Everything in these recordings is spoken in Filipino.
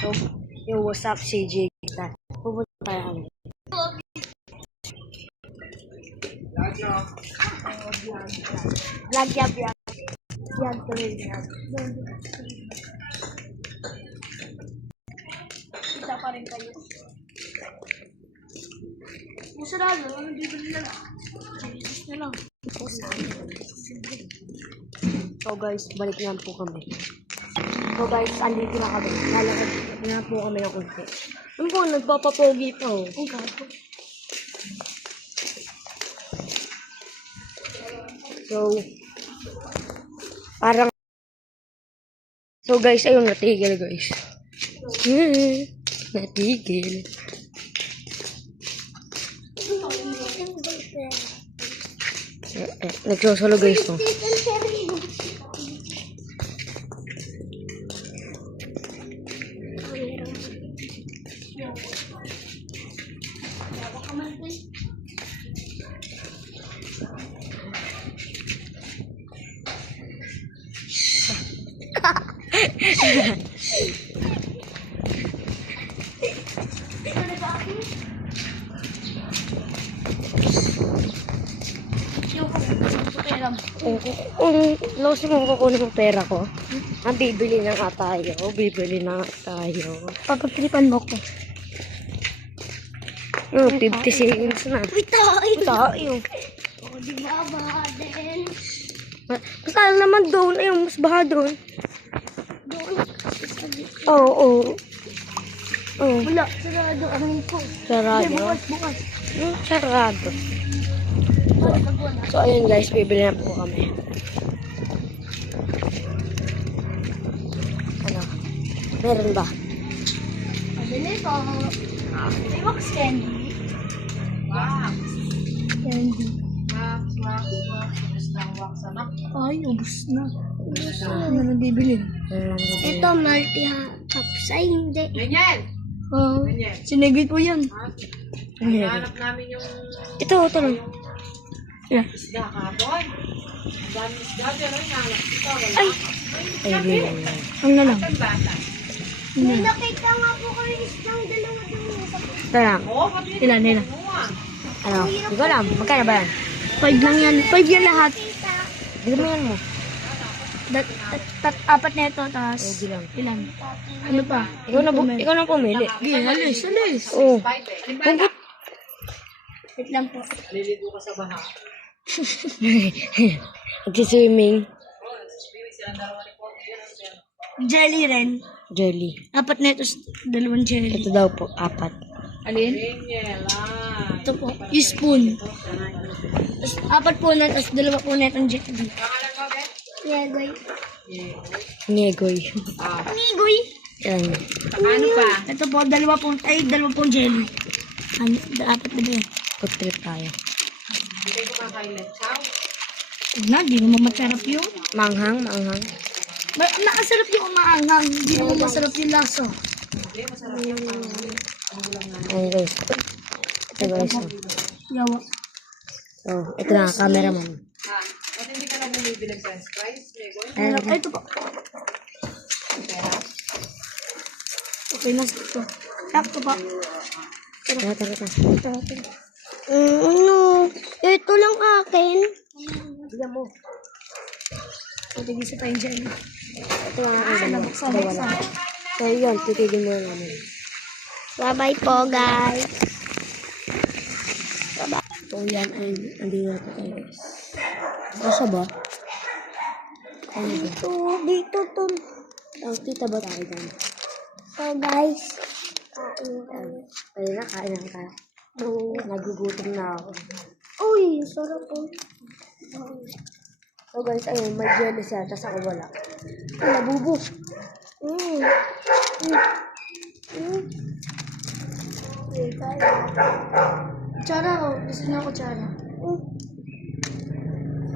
So, yo, what's up, CJ? Pupunta tayo kami. Vlog yap yap. Vlog tuloy yap. Kita pa rin kayo. Masarado, ano bibili na lang? Jesus na lang. So guys, balik na po kami. So guys, andito na kami. Lalakad na po kami ng kunti. Ano po, nagpapapogi pa oh. Ang gato. So, parang so guys, ayun, natigil guys. Natigil. Nagsosolo guys to. Kung loss mo kukunin yung pera ko, ang bibili na nga tayo. Bibili na nga tayo. Papagtripan mo ko. 50 seconds na. Tayo. O, di ba ba din? Masal naman doon. Ayun, mas baha doon. Doon. Oo. Wala, sarado. Aray ko. Sarado. Bukas. Sarado. So, ayun guys, bibili na po kami. Ano? Meron ba? Pabili ko. Wax candy. Candy. Ay, ubus na. Ano na bibili? Ito, multi-cups. Ay, hindi. Ganyan! Sinigit mo yan. Hanap namin yung Ito lang. Yeah. isda kahapon. Ang dami isda, pero hinalap ito. Wala. Ay! Ayun. Ang na lang. Ang bata. May nakita nga po kayo isang dalawa doon. Ito lang. Oo, pati yun. Ilan? Ano? Hindi ko alam. Magkano ba yan? 5 lang yan. 5 yan lahat. Bigyan mo. Apat na ito, tapos Bilang. ilan? Ano pa? Ikaw na pumili. Alis. Oo. Halimbawa, Wait lang po. naliligo ka sa baha. Nagsiswimming. Silang dalawa ni Pogi. Yan ang siya. Jelly rin. Jelly. Apat na ito, dalawang jelly. Ito daw po, 4. Alin? Ganyan. Ito po. Spoon. Tapos, apat po na, tapos dalawa po na itong jelly. Pangalan mo, Ben? Niegoy. Ngegoy. Ah. Niegoy. Yan. Ano pa? Ito po, dalawa pong jelly. Ano, apat na ba yun? Food trip tayo. Hindi kayo kumakain ng chow. Huwag na, di naman masarap yun. Manghang. Nakasarap yung umaangang. Hindi naman masarap yung lasa. Hindi, masarap yung Ayun guys. Ito guys. Yawa. So, ito na, cameraman. Ha? Ba't hindi ka na bumibili ng french fries? Megoy? Ay, ito po. Pera? Okay na ito. Sakto pa. Tara. Ano? Ito lang akin. Bigyan mo. Ito gisa pa yung jelly. Ito ang akin. Nabuksan. So, yun. Titigil mo namin. Bye-bye po, guys. So, yan ay andito na po tayo guys. Asa ba? Ano ba? Dito to. Ang tita ba tayo dyan? So, guys. Ayun na, kain na tayo. Nagugutom na ako. Uy, sarap po. So guys, ayun, may jelly siya, tas ako wala. Wala, bubo. Kutsara ko. Gusto niyo kutsara?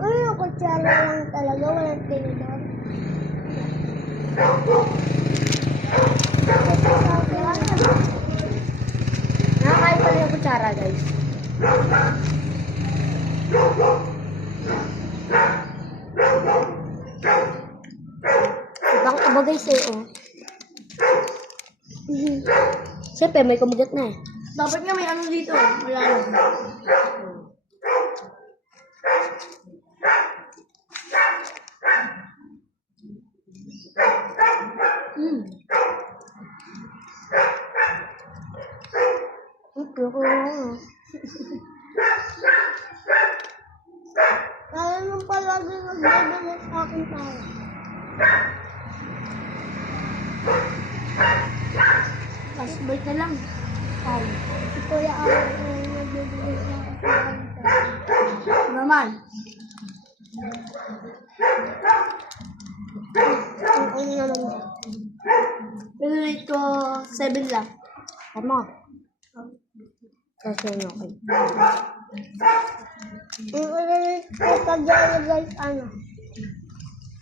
Ay, kutsara lang talaga. Walang tinidor. Nakakain pala yung kutsara guys. Ibang iba guys eh, oh. Siyempre, may kumugat na eh. Dapat nga may ano dito. Wala lang. Pero ko Kaya nung palagi nagbibigay sa akin tayo. Last bite na lang. Ay. Ito yung nagbibigay sa akin tayo. Naman. Ang naman. Pinrate ko 7 lang. Tama. Kasi yun okay. Yung pinrate ko sa Jelly guys, ano?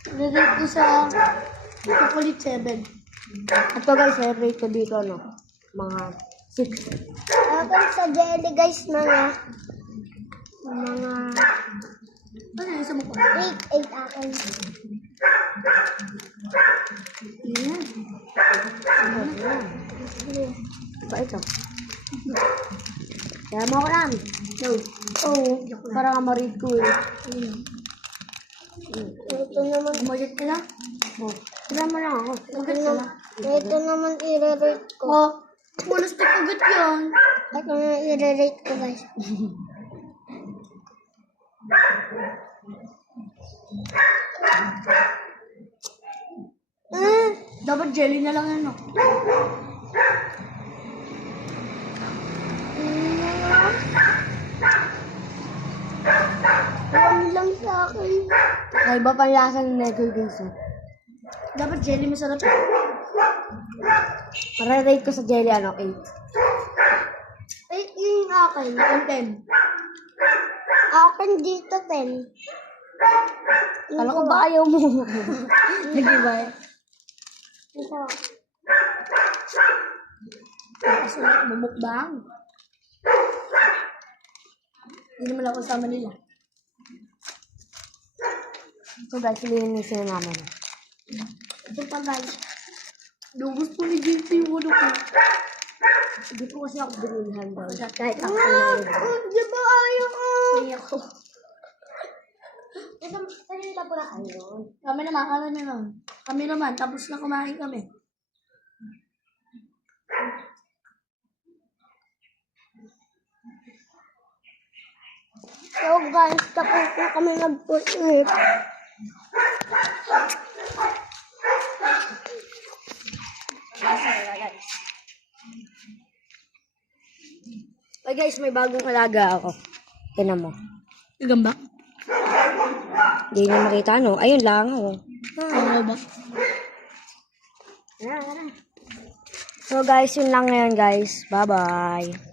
Pinrate ko sa chocolate 7. Ito guys, rate ko dito ano, mga 6. Akin sa jelly guys, mga ano yung sa mukha? 8 akin. Yan. Ba ito? Kaya mo ako lang. No. Oh, Para nga ma-read ko eh. ito naman. Umalit ka lang? Oh, tira mo lang ako. Ito naman i-rate ko. Oh, pulas na kagat yun. Ito na i-rate ko guys. Dapat jelly na lang ano. One lang sa akin. Ay, iba pa lasa ng Lego guys. Dapat jelly masarap. Para rate ko sa jelly ano, 8. Ay, yung akin. Yung 10. Akin dito 10. Kala ko ba ayaw mo? Nag-iba eh. Ito. Kasi bumukbang. Hindi naman ako kasama nila. So guys, linisin na namin. Ito pa guys. Lubos po ni JP yung ulo ko. Hindi po kasi ako binilhan daw. Kahit ako na di ba ayaw ko? Ayaw ko. Kanila po na ayun. Kami naman, ano nyo nun? Kami naman, tapos na kumain kami. So guys, tapos na kami nag-put-trip. Ay guys, may bagong alaga ako. Tinan mo. Gamba? Hindi niyo makita no? Ayun lang oh. Ano ba? So guys, yun lang ngayon guys. Bye-bye.